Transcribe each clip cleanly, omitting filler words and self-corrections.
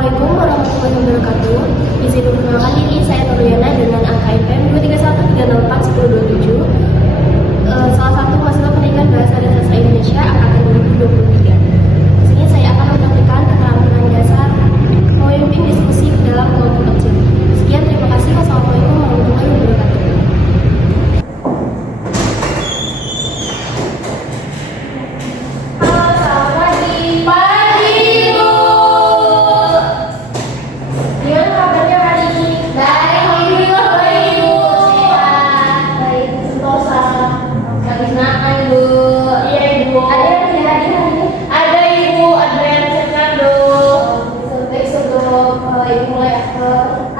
Assalamualaikum warahmatullahi wabarakatuh. Izin perkenalkan diri, saya Nurliana dengan angka IPM 231304107. Salah satu mahasiswa pendidikan Bahasa dan Sastra Indonesia angkatan 2023. Di sini saya akan memberikan keterampilan dasar memimpin diskusi dalam kelompok kecil. Sekian, terima kasih. Wassalamualaikum warahmatullahi wabarakatuh.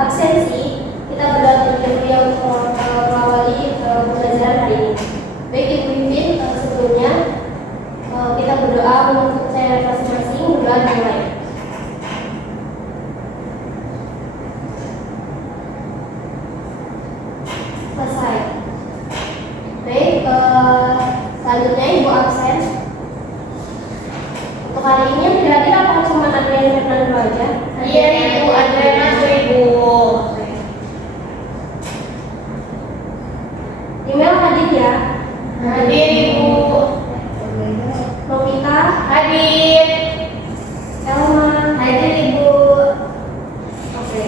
Absensi, kita berdoa terlebih untuk mengawali pembelajaran hari ini. Baik Ibu Pimpin, sebelumnya kita berdoa untuk saya masing-masing, berdoa dimulai. Selesai. Baik, selanjutnya Ibu absen. Untuk hari ini yang tidak hadir apakah cuma Adriana Fernando aja? Iya Ibu, Adriana Ibu. Email hadir ya? Hadir Ibu. Novita Hadir. Elma Hadir Ibu. Oke.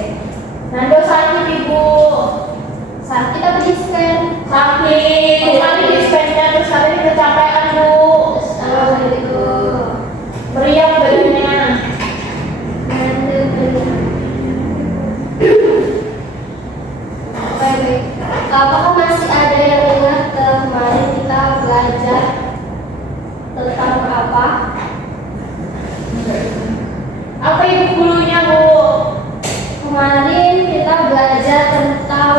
Nando sakit Ibu. Saat kita beri scan Sakit. Kemarin dispennya terus hari ini kecapean Bu. itu Meriang badannya. baik. Apakah masih ada yang ingat kemarin kita belajar tentang apa? Apa Ibu dulunya Bu? Kemarin kita belajar tentang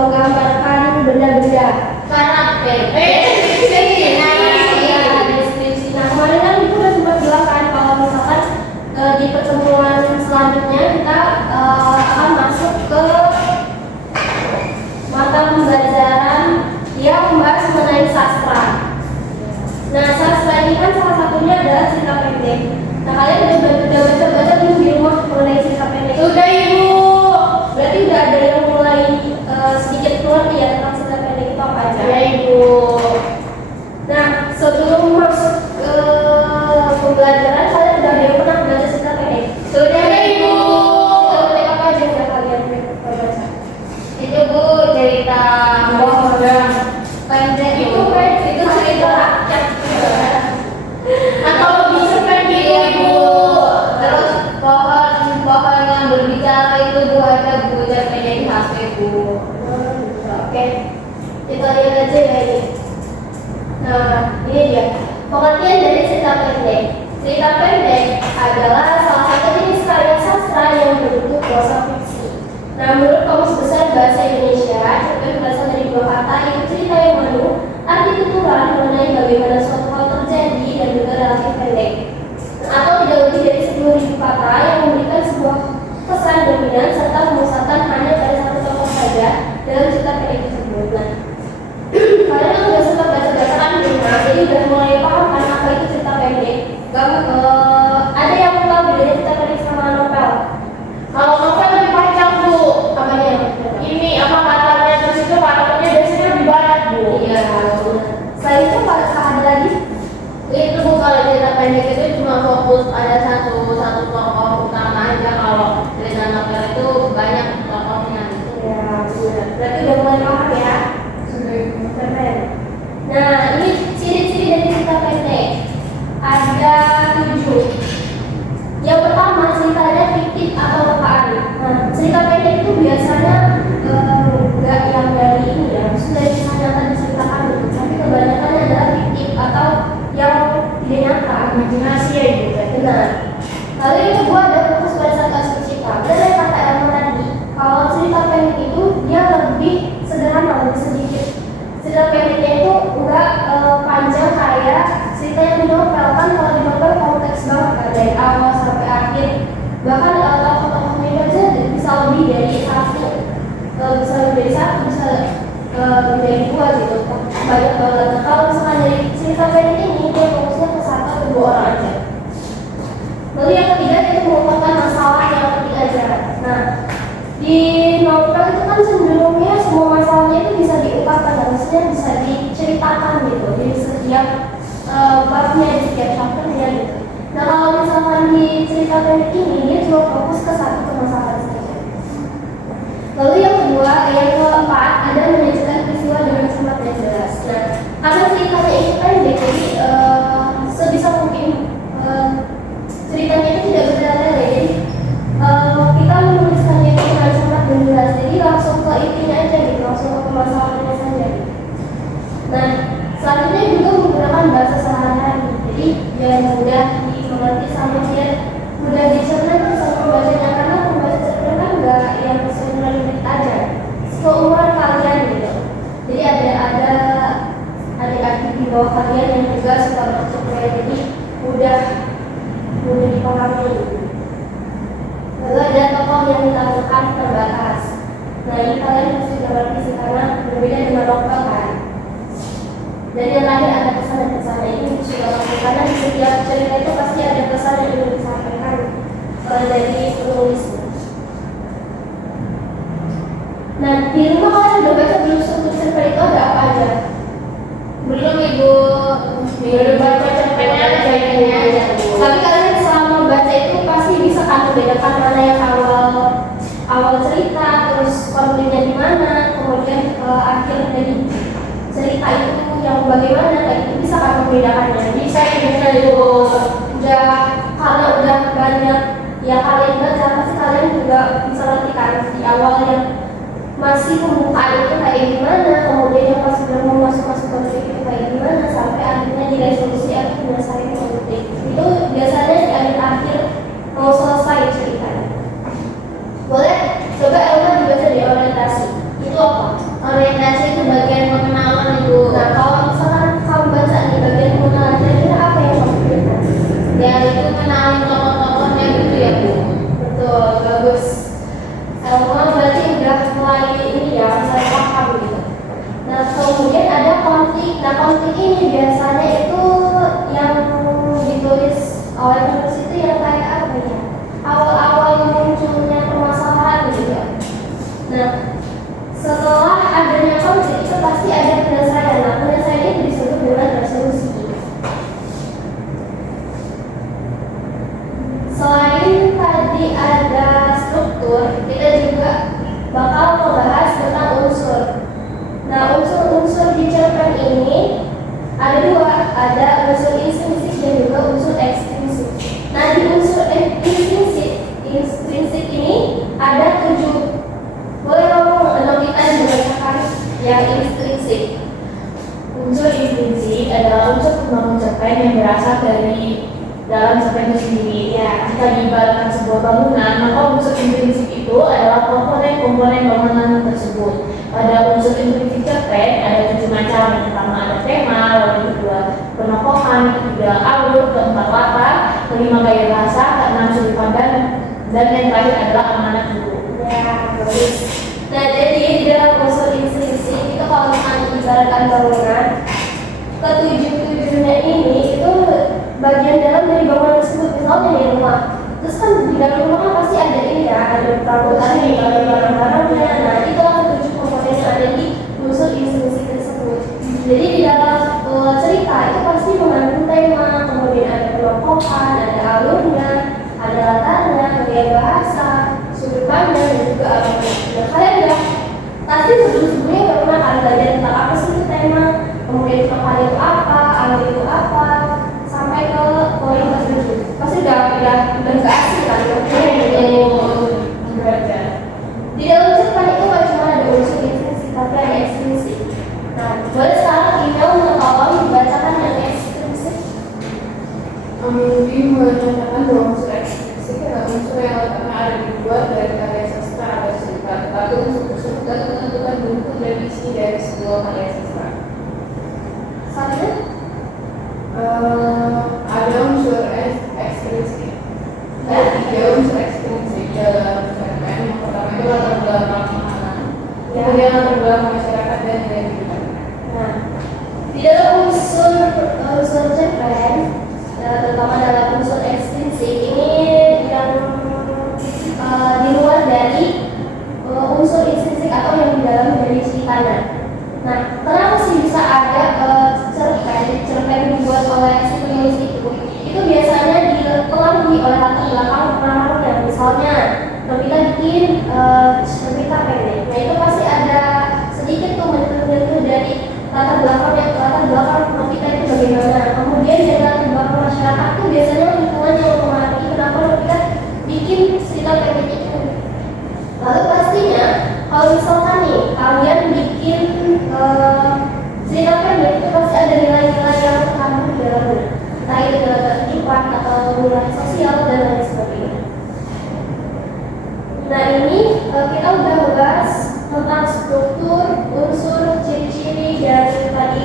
menggambarkan benda-benda. Karakter. Ya, deskripsi. Nah, kemarin kan Ibu udah sempat bilang kan kalau misalkan di pertemuan selanjutnya kita akan masuk ke mata pembelajaran yang membahas mengenai sastra. Nah, sastra ini kan salah satunya adalah cerita pendek. Nah, kalian udah baca-baca belum di rumah mengenai cerita pendek? Sudah Ibu. Berarti udah ada yang mulai sedikit mengerti ya tentang cerita pendek itu apa aja? Ya Ibu. Nah, sebelum masuk ke pembelajaran, kalian udah ada yang pernah belajar cerita pendek? Sudah Ibu. Cerita pendek apa aja yang kalian baca? Itu Bu cerita bohong Pendek itu kan itu cerita rakyat. atau lebih cepat gitu Ibu. Terus pohon yang berbicara itu Bu ada Bu cerpennya di HP Bu. Oke, kita lihat aja ya ini. Nah, ini dia pengertian dari cerita pendek. Cerita pendek adalah salah satu jenis karya sastra yang berbentuk prosa fiksi. Nah, menurut Kamus Besar Bahasa Indonesia, cerpen berasal dari dua kata, yaitu cerita yang manu, arti tuturan mengenai bagaimana suatu hal terjadi dan juga relatif pendek, atau tidak lebih dari 10.000 kata yang memberikan sebuah pesan dominan serta memusatkan hanya pada satu tokoh saja dalam cerita pendek tersebut. Nah, kalian kan udah sempat baca-baca kan di rumah, jadi udah mulai paham kan apa itu cerita pendek. Ada yang tahu bedanya cerita pendek sama novel? Kalau novel lebih panjang Bu. Apanya? Ini apa katanya terus itu karakternya biasanya lebih banyak Bu. Iya. Selain itu apa ada lagi? Itu Bu kalau cerita pendek itu cuma fokus ada satu tokoh utama aja. Kalau cerita novel itu banyak tokohnya. Ya, benar. Berarti udah mulai paham ya? Keren. Nah, ini ciri-ciri dari cerita pendek. Ada 7. Yang pertama, ceritanya fiktif atau rekaan. Nah, cerita pendek itu biasanya enggak yang dari ini ya, maksudnya dari kisah nyata diceritakan gitu. Tapi kebanyakan adalah fiktif atau yang tidak nyata, imajinasi ya gitu. Benar. Lalu yang kedua ada fokus pada satu aspek cerita. Benar yang kata Elma tadi, kalau cerita pendek itu dia lebih sederhana, lebih sedikit. Cerita pendeknya itu enggak panjang kayak cerita yang di novel. Kan kalau di novel konteks banget kan, dari awal sampai akhir. Bahkan tokoh-tokohnya aja bisa lebih dari satu, bisa lebih dari satu, bisa lebih dari dua gitu. Banyak banget. Nah, kalau misalkan dari cerita pendek ini dia fokusnya ke satu atau dua orang aja. Lalu yang ketiga itu merupakan masalah yang aja. Nah, di novel itu kan cenderungnya semua masalahnya itu bisa diungkapkan, dan maksudnya bisa diceritakan gitu di setiap babnya, di setiap chapternya gitu. Nah, kalau misalkan di cerita pendek ini dia cuma fokus ke satu permasalahan saja. Lalu yang kedua, yang keempat, ada menyajikan peristiwa dengan sangat dan jelas. Nah, karena ceritanya itu pendek, jadi sebisa mungkin ceritanya itu tidak bertele-tele. Jadi kita menuliskannya itu dengan sangat dan jelas. Jadi langsung ke intinya aja gitu, langsung ke permasalahannya saja. Nah, selanjutnya juga menggunakan bahasa sehari-hari. Jadi biar mudah dimengerti sama biar mudah dicerna sama pembacanya, karena pembaca cerpen kan nggak yang seumuran aja, seumuran kalian gitu. Jadi ada adik-adik di bawah kalian yang juga suka baca cerpen, jadi mudah dipahami gitu. Lalu ada tokoh yang dilakukan terbatas. Nah, ini kalian harus juga ngerti sih, karena berbeda dengan novel kan. Dan yang terakhir ada pesan dan pesan ini juga pasti, karena di setiap cerita itu pasti ada pesan yang ingin disampaikan dari penulis. Nah, di rumah kalian udah baca belum struktur cerpen itu ada apa aja? Belum Ibu. Belum baca cerpennya aja. Tapi kalian selama baca itu pasti bisa kan membedakan mana yang awal cerita, terus konfliknya di mana, kemudian akhir dari cerita itu yang bagaimana, kayak itu bisa kan membedakannya. Bisa itu udah, karena udah banyak ya kalian baca, pasti kalian juga bisa ngerti kan di awal yang masih pembukaan itu kayak gimana, kemudian yang pas sudah mau masuk konflik itu kayak gimana, sampai akhirnya di resolusi atau menyelesaikan konflik itu biasanya di akhir mau selesai ceritanya. Boleh coba Elma dibaca di orientasi itu apa? Orientasi itu bagian pengenalan Ibu. Nah, kalau misalkan kamu baca di bagian pengenalan, kira-kira apa yang kamu berikan? Ya itu kenalin tokoh-tokohnya gitu ya Bu. Betul, bagus. Elma berarti udah mulai ini ya, mulai paham gitu. Nah, kemudian ada konflik. Nah, konflik ini biasanya itu yang ditulis oleh penulis itu yang kayak apa ya? Awal-awal munculnya permasalahan gitu ya. Nah, setelah adanya konflik itu pasti ada penyelesaian. Nah, penyelesaian itu disebut dengan resolusi. Selain tadi ada struktur, kita juga bakal membahas tentang unsur. Nah, unsur-unsur di cerpen ini ada dua, ada unsur intrinsik dan juga unsur ekstrinsik. Nah, di unsur intrinsik ini ada 7. Boleh kamu kita membacakan yang intrinsik? Unsur intrinsik adalah unsur pembangun cerpen yang berasal dari dalam cerpen itu sendiri. Ya, jika diibaratkan sebuah bangunan, maka unsur intrinsik itu adalah komponen-komponen bangunan tersebut. Pada unsur intrinsik cerpen ada 7 macam. Yang pertama ada tema, lalu yang kedua penokohan, yang ketiga alur, keempat latar, kelima gaya bahasa, keenam sudut pandang, dan yang terakhir adalah amanat guru. Ya, bagus. Nah, jadi di dalam unsur intrinsik itu kalau misalnya diibaratkan bangunan, ketujuh-tujuhnya ini itu bagian dalam dari bangunan tersebut. Misalnya di rumah, terus kan di dalam rumah kan pasti ada ini ya, ada perabotannya, ada barang-barangnya. Nah, itulah ketujuh komponen yang ada di unsur intrinsik tersebut. Jadi di dalam cerita itu pasti mengandung tema, kemudian ada penokohan, ada alurnya, ada latarnya, gaya bahasa, sudut pandang, dan juga alamat. Nah, kalian udah pasti sebelum-sebelumnya udah pernah kan belajar tentang apa sih itu tema, kemudian penokohan itu apa, alur itu apa, sampai ke poin ke-7. Pasti udah nggak asing kan? Di dalam cerpen itu nggak cuma ada unsur intrinsik, tapi ada ekstrinsik. Nah, boleh sekarang email tolong dibacakan yang ekstrinsik. Ini menyatakan bahwa unsur ekstrinsik adalah unsur yang letaknya ada di luar dari karya sastra atau cerita, tetapi unsur tersebut dapat menentukan bentuk dan isi dari sebuah karya sastra. Satu, Ada unsur ekstrinsik. Ada 3 unsur ekstrinsik dalam cerpen. Yang pertama itu latar belakang pengalaman, kemudian latar belakang masyarakat dan nilai kehidupan. nah, di dalam unsur cerpen, terutama dalam unsur ekstrinsik ini yang kita udah bahas tentang struktur, unsur, ciri-ciri, dan tadi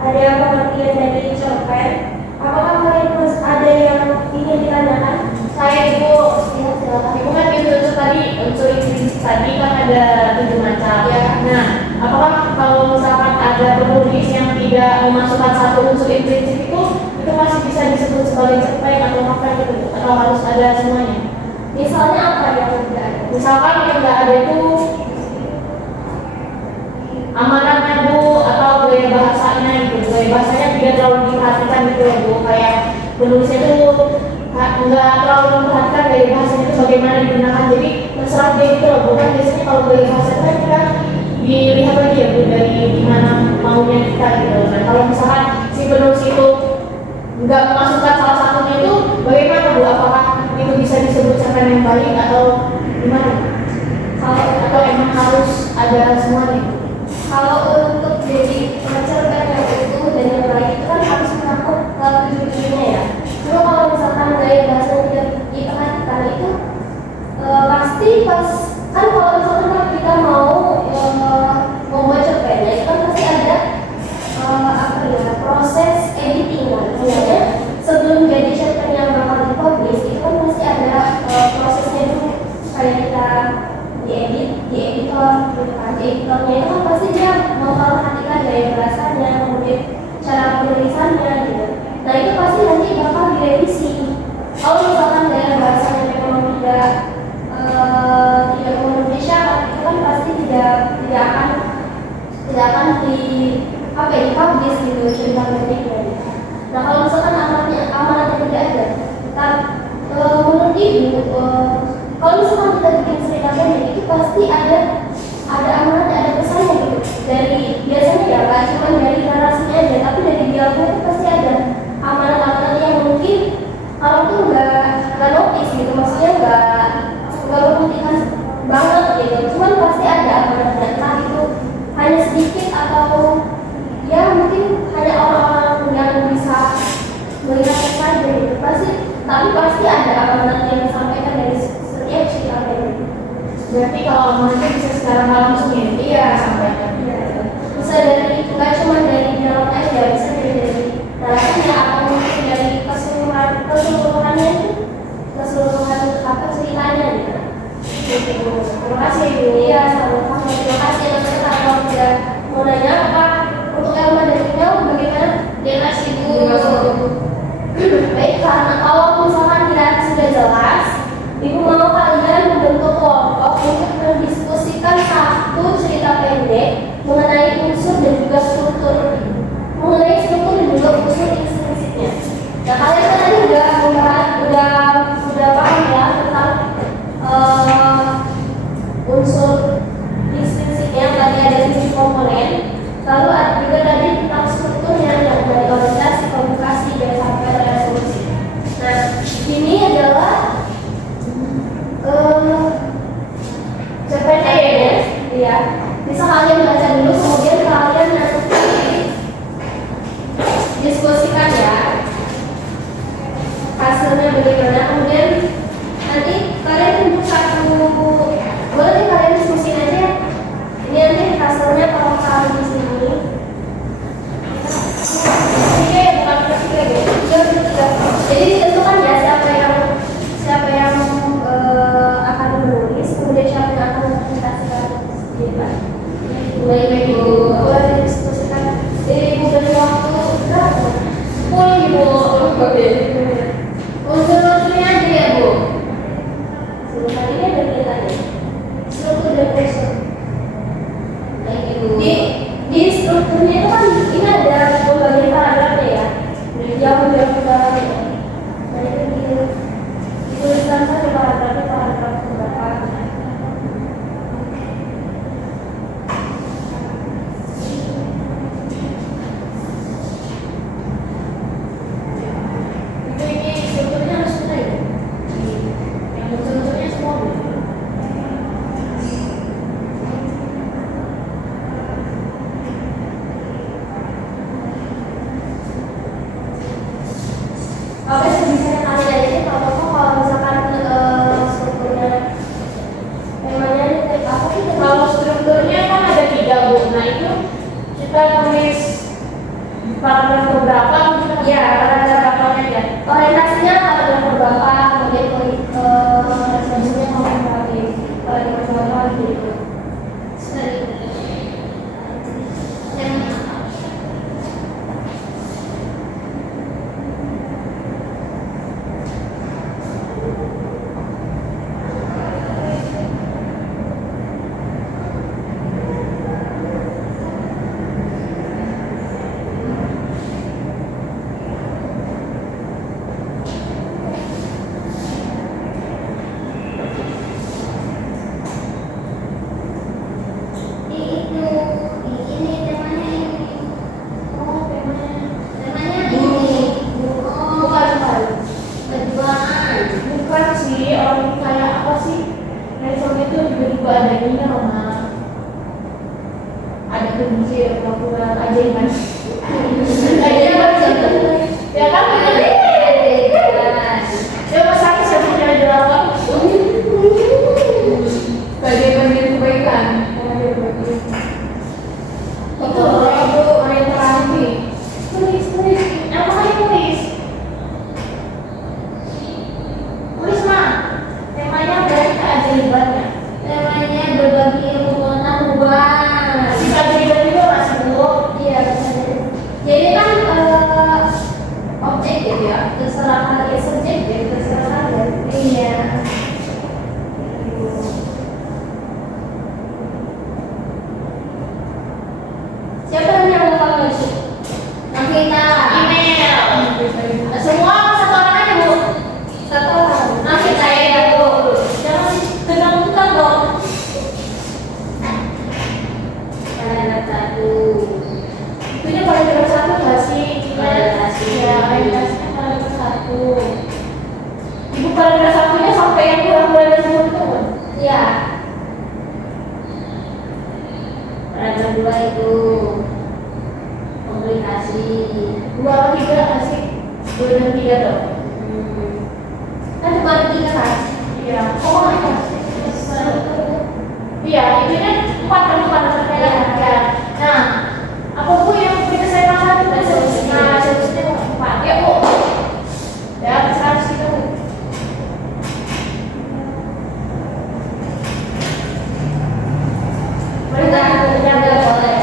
ada pengertian dari cerpen. Apakah kalian ada yang ingin ditanyakan? Saya Ibu, Ya, silakan. Ibu kan unsur tadi, unsur intrinsik tadi kan ada 7 macam. Ya. Nah, apakah kalau misalkan ada penulis yang tidak memasukkan satu unsur intrinsik itu masih bisa disebut sebagai cerpen atau apa gitu? Atau harus ada semuanya? Misalnya apa yang tidak ada? Misalkan yang nggak ada itu amanatnya Bu, atau gaya bahasanya gitu. Gaya bahasanya tidak terlalu diperhatikan gitu ya Bu. Kayak penulisnya itu nggak terlalu memperhatikan gaya bahasanya itu bagaimana digunakan. Jadi terserah dia gitu loh. Bukan biasanya kalau gaya bahasa itu kan kita dilihat lagi ya Bu dari gimana maunya kita gitu. Nah kalau misalkan si penulis itu nggak memasukkan salah satunya itu bagaimana Bu? Apakah itu bisa disebut cerpen yang baik atau gimana? Atau emang harus ada semuanya? Kalau untuk jadi cerpen yang utuh dan yang baik itu kan harus mengatur tujuannya ya. Cuma kalau misalkan gaya bahasa tidak diperhatikan itu pasti pas kan kalau misalkan kita mau membuat cerpennya itu kan pasti ada proses editing kan. Misalnya sebelum jadi cerpen yang bakal dipublish itu kan pasti ada prosesnya dulu kayak kita di editor gitu kan. Di editornya itu kan pasti dia memperhatikan gaya bahasanya, kemudian cara penulisannya gitu. Nah itu pasti nanti bakal direvisi. Kalau misalkan gaya bahasanya memang tidak memenuhi syarat itu kan pasti tidak akan dipublish gitu cerita pendeknya. Nah kalau misalkan amanatnya tidak ada, menurut ibu kalau misalkan kita bikin cerita pendek itu pasti ada amanat, ada pesannya gitu. Dari biasanya ya nggak cuma dari narasinya aja, tapi dari dialognya itu pasti ada amanat-amanat yang mungkin orang tuh nggak notice gitu, maksudnya nggak memperhatikan banget gitu. Cuman pasti ada amanatnya, entah itu hanya sedikit atau ya mungkin hanya orang-orang yang bisa melihatnya saja gitu. Tapi pasti ada amanat yang disampaikan dari setiap cerita pendek. Berarti kalau amanatnya bisa secara langsung ya? Iya, sampaikan. Iya. Bisa dari nggak cuma dari dialog aja, bisa dari narasinya atau mungkin dari keseluruhannya itu keseluruhan apa ceritanya gitu. Terima kasih Ibu. Iya, sama-sama. Terima kasih teman-teman. Kalau tidak mau nanya apa untuk Elma dan Tinggal bagaimana? Terima kasih Bu. Baik, karena kalau misalkan tidak sudah jelas, Ibu mau kalian membentuk kelompok untuk mendiskusikan satu cerita pendek mengenai unsur dan juga struktur dan juga unsur intrinsiknya. Nah kalian kan tadi udah paham ya tentang unsur intrinsiknya, tadi ada 7 komponen. Lalu ada juga tadi tentang strukturnya yang dari orientasi, komunikasi, dan sampai resolusi. Nah ini adalah cerpennya ya. Bisa kalian baca dulu, kemudian kalian nanti diskusikan ya hasilnya bagaimana. Kemudian nanti kalian tunjuk satu, boleh kalian diskusikan aja. Ini nanti hasilnya kalau kalian di sini. Tiga ya, bukan tiga ya. Tiga. Jadi ditentukan ya siapa yang akan menulis, kemudian siapa yang akan mempresentasikan. Gitu. handphone itu tiba-tiba ada ini sama ada kunci pura-pura aja kan aja ya kan ya mas aku sebutnya aja apa Bagaimana kebaikan? itu aku orientasi tulis apa kali tulis mah temanya berarti keajaibannya Temanya berbagi ilmu pengetahuan. si keajaiban juga masih Bu. Iya, benar. Jadi kan objektif ya, terserah kalian subjektif, terserah kalian. Iya. Siapa yang mau ngomong? Nah, kita Email. semua satu orang aja Bu. Satu orang. Nah, kita ya Bu. Jangan kenamukan dong. Ada satu. Itunya paragraf 1 nggak sih? Paragraf satu. Ya, orientasinya paragraf 1. Ibu paragraf 1-nya sampai yang kurang dari 10 itu kan? Ya. Paragraf 2 itu komunikasi. 2 atau 3 nggak sih? 2 dan 3 dong. Kan cuma ada 3 kan? Iya. Oh, iya. Iya, itunya 4 kan 4 sampai ya. Nah, apa Bu yang kita saya makan itu solusinya? Nah, solusinya 4. Ya Bu. Ya, 100 kita Bu. Boleh Udah, kan? udah boleh.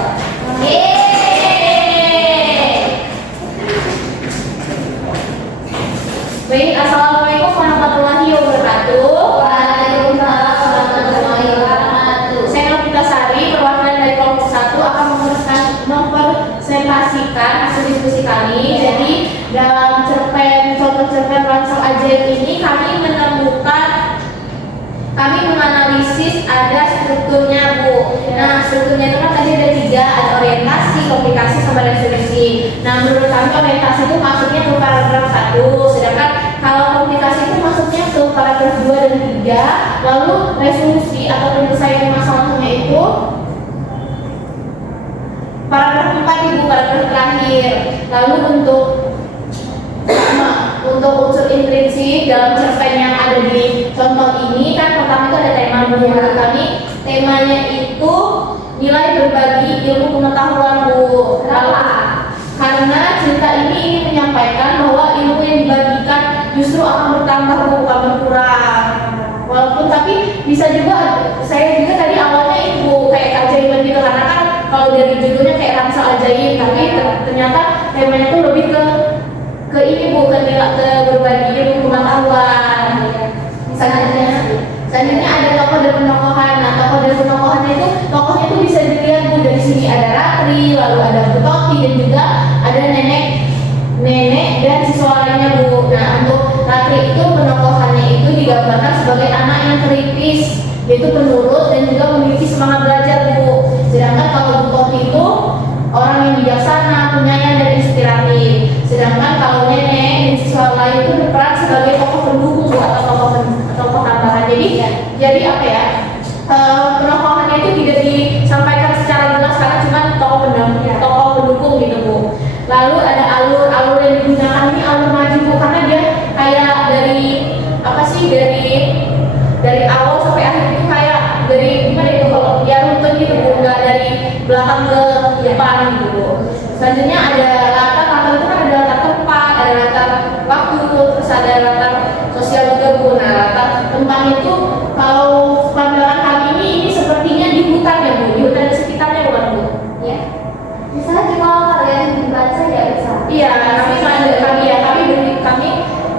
Baik, assalamualaikum warahmatullahi wabarakatuh. Waalaikumsalam warahmatullahi wabarakatuh. Saya Novita Sari, perwakilan dari kelompok 1 akan mempresentasikan hasil diskusi kami. Jadi dalam contoh cerpen ransel ajaib ini kami menganalisis ada strukturnya Bu. Nah, strukturnya itu kan tadi ada 3, ada orientasi, komunikasi, sama resolusi. Nah, menurut kami orientasi itu masuknya ke paragraf 1, sedangkan kalau komunikasi itu masuknya ke paragraf 2 dan 3, lalu resolusi atau penyelesaian masalahnya itu paragraf 4 Ibu, paragraf terakhir. Lalu untuk unsur intrinsik dalam cerpen yang ada di contoh ini kan pertama itu ada tema Bu. Menurut kami temanya itu nilai berbagi ilmu pengetahuan Bu. Kenapa? Karena cerita ini ingin menyampaikan bahwa ilmu yang dibagikan justru akan bertambah Bu, bukan berkurang. Walaupun tapi bisa juga, saya juga tadi awalnya itu kayak keajaiban gitu, karena kan kalau dari judulnya kayak ransel ajaib, tapi ternyata temanya tuh lebih ke ini Bu, ke berbagi ilmu pengetahuan. Selanjutnya ada tokoh dan penokohan. Nah, tokoh dan penokohannya itu tokohnya itu bisa dilihat Bu, dari sini ada Ratri, lalu ada Bu Toti, dan juga ada nenek dan siswa lainnya Bu. Nah, untuk Ratri itu penokohannya itu digambarkan sebagai anak yang kritis, yaitu penurut dan juga memiliki semangat belajar Bu. Sedangkan kalau Bu Toti itu orang yang bijaksana, penyayang dan inspiratif. Sedangkan kalau nenek dan siswa lain itu berperan sebagai tokoh pendukung Bu, atau tokoh tambahan. Jadi apa ya? Penokohannya itu tidak disampaikan secara jelas karena cuma tokoh pendukung gitu Bu. Lalu ada alur yang digunakan ini alur maju Bu, karena dia kayak dari awal sampai akhir itu kayak dari gimana itu kalau ya runtun gitu Bu, nggak dari belakang ke depan gitu Bu. Selanjutnya ada latar itu kan ada latar tempat, ada latar waktu, terus ada latar sosial juga Bu. Nah, latar tempatnya itu kalau pandangan kami ini sepertinya di hutan ya Bu, di hutan di sekitarnya bukan Bu? Ya. Misalnya kalau kalian dibaca ya bisa. Iya, kami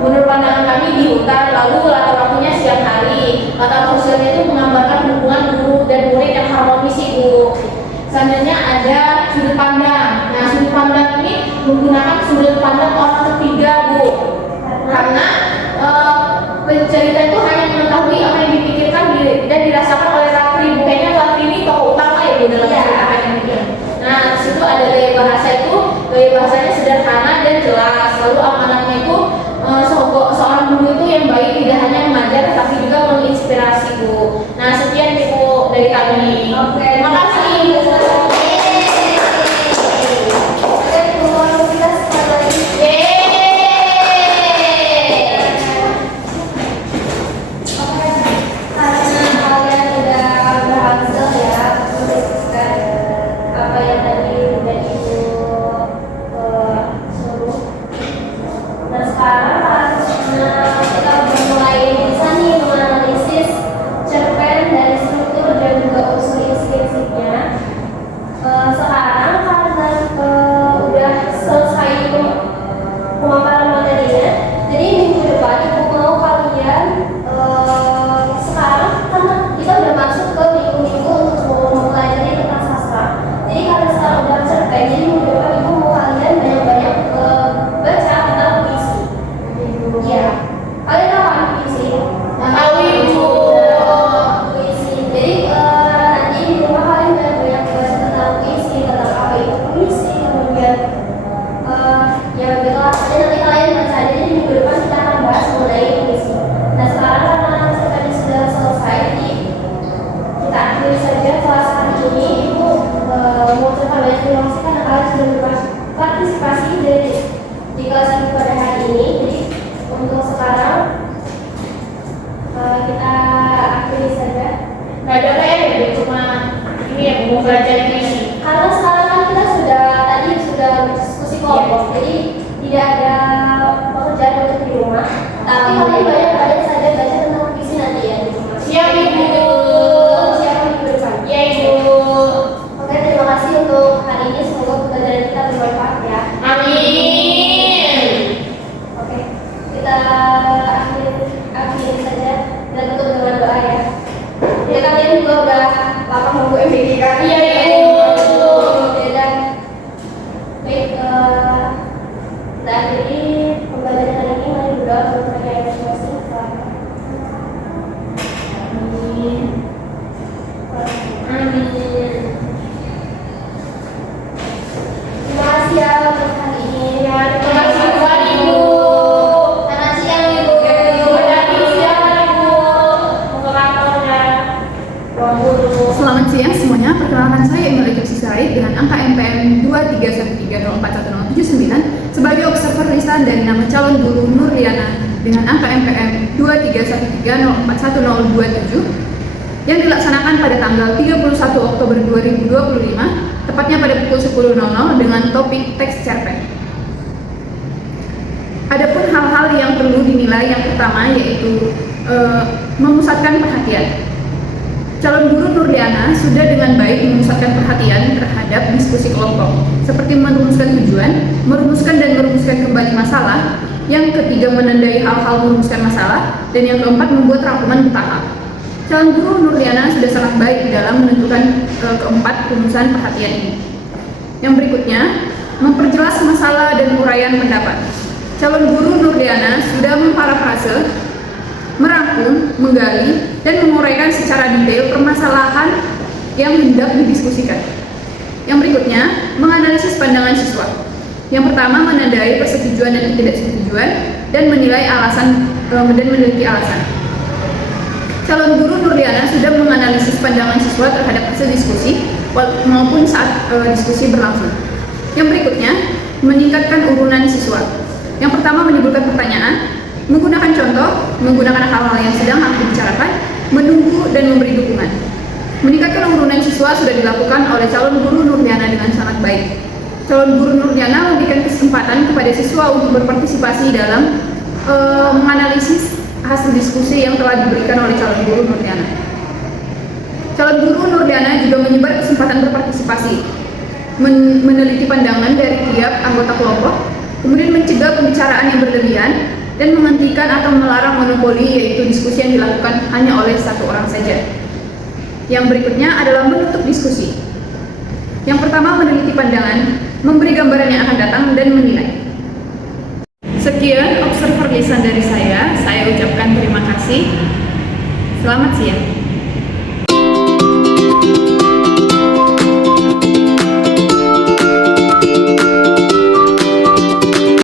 menurut pandangan kami di hutan, lalu latar waktunya siang hari. Latar sosialnya itu menggambarkan hubungan guru dan murid yang harmonis Bu. Selanjutnya ada sudut pandang. Nah, sudut pandang ini menggunakan sudut pandang orang ketiga Bu. Karena pencerita itu hanya mengetahui apa yang dipikirkan dan dirasakan oleh Ratri Bu. Kayaknya Ratri ini tokoh utama ya Bu dalam cerita ini. Nah, di situ ada gaya bahasanya sederhana dan jelas. Lalu amanatnya itu seorang guru itu yang baik tidak hanya mengajar tapi juga menginspirasi Bu. Nah, juga udah lama nunggu MBK kan. Iya, Ibu. Ya dan baik, kita akhiri pembelajaran hari ini. Mari berdoa untuk mereka yang masing-masing. Amin. Amin. Terima kasih ya untuk hari ini. Ya, terima kasih Tuhan Ibu. Selamat siang Ibu. Selamat siang Ibu. Moderatornya, Ruang Guru. Selamat siang semuanya, perkenalkan saya Emil Ejepsi Said dengan angka MPM 231304179 sebagai observer lisan dari nama calon guru Nurliana dengan angka MPM 231304127 yang dilaksanakan pada tanggal 31 Oktober 2025, tepatnya pada pukul 10.00 dengan topik teks cerpen. Adapun hal-hal yang perlu dinilai, yang pertama yaitu memusatkan perhatian. Calon guru Nurliana sudah dengan baik memusatkan perhatian terhadap diskusi kelompok, seperti merumuskan tujuan, merumuskan dan merumuskan kembali masalah, yang ketiga menandai hal-hal merumuskan masalah, dan yang keempat membuat rangkuman bertahap. Calon guru Nurliana sudah sangat baik dalam menentukan keempat rumusan perhatian ini. Yang berikutnya, memperjelas masalah dan uraian pendapat. Calon guru Nurliana sudah memparafrase, merangkum, menggali, dan menguraikan secara detail permasalahan yang hendak didiskusikan. Yang berikutnya, menganalisis pandangan siswa. Yang pertama, menandai persetujuan dan ketidaksetujuan, dan menilai alasan dan meneliti alasan. Calon guru Nurliana sudah menganalisis pandangan siswa terhadap hasil diskusi maupun saat diskusi berlangsung. Yang berikutnya, meningkatkan urunan siswa. Yang pertama, menimbulkan pertanyaan, menggunakan contoh, menggunakan hal-hal yang sedang harus dibicarakan, menunggu dan memberi dukungan. Meningkatkan urunan siswa sudah dilakukan oleh calon guru Nurliana dengan sangat baik. Calon guru Nurliana memberikan kesempatan kepada siswa untuk berpartisipasi dalam menganalisis hasil diskusi yang telah diberikan oleh calon guru Nurliana. Calon guru Nurliana juga menyebar kesempatan berpartisipasi, meneliti pandangan dari tiap anggota kelompok, kemudian mencegah pembicaraan yang berlebihan, dan menghentikan atau melarang monopoli, yaitu diskusi yang dilakukan hanya oleh satu orang saja. Yang berikutnya adalah menutup diskusi. Yang pertama, meneliti pandangan, memberi gambaran yang akan datang, dan menilai. Sekian observer lisan dari saya ucapkan terima kasih. Selamat siang.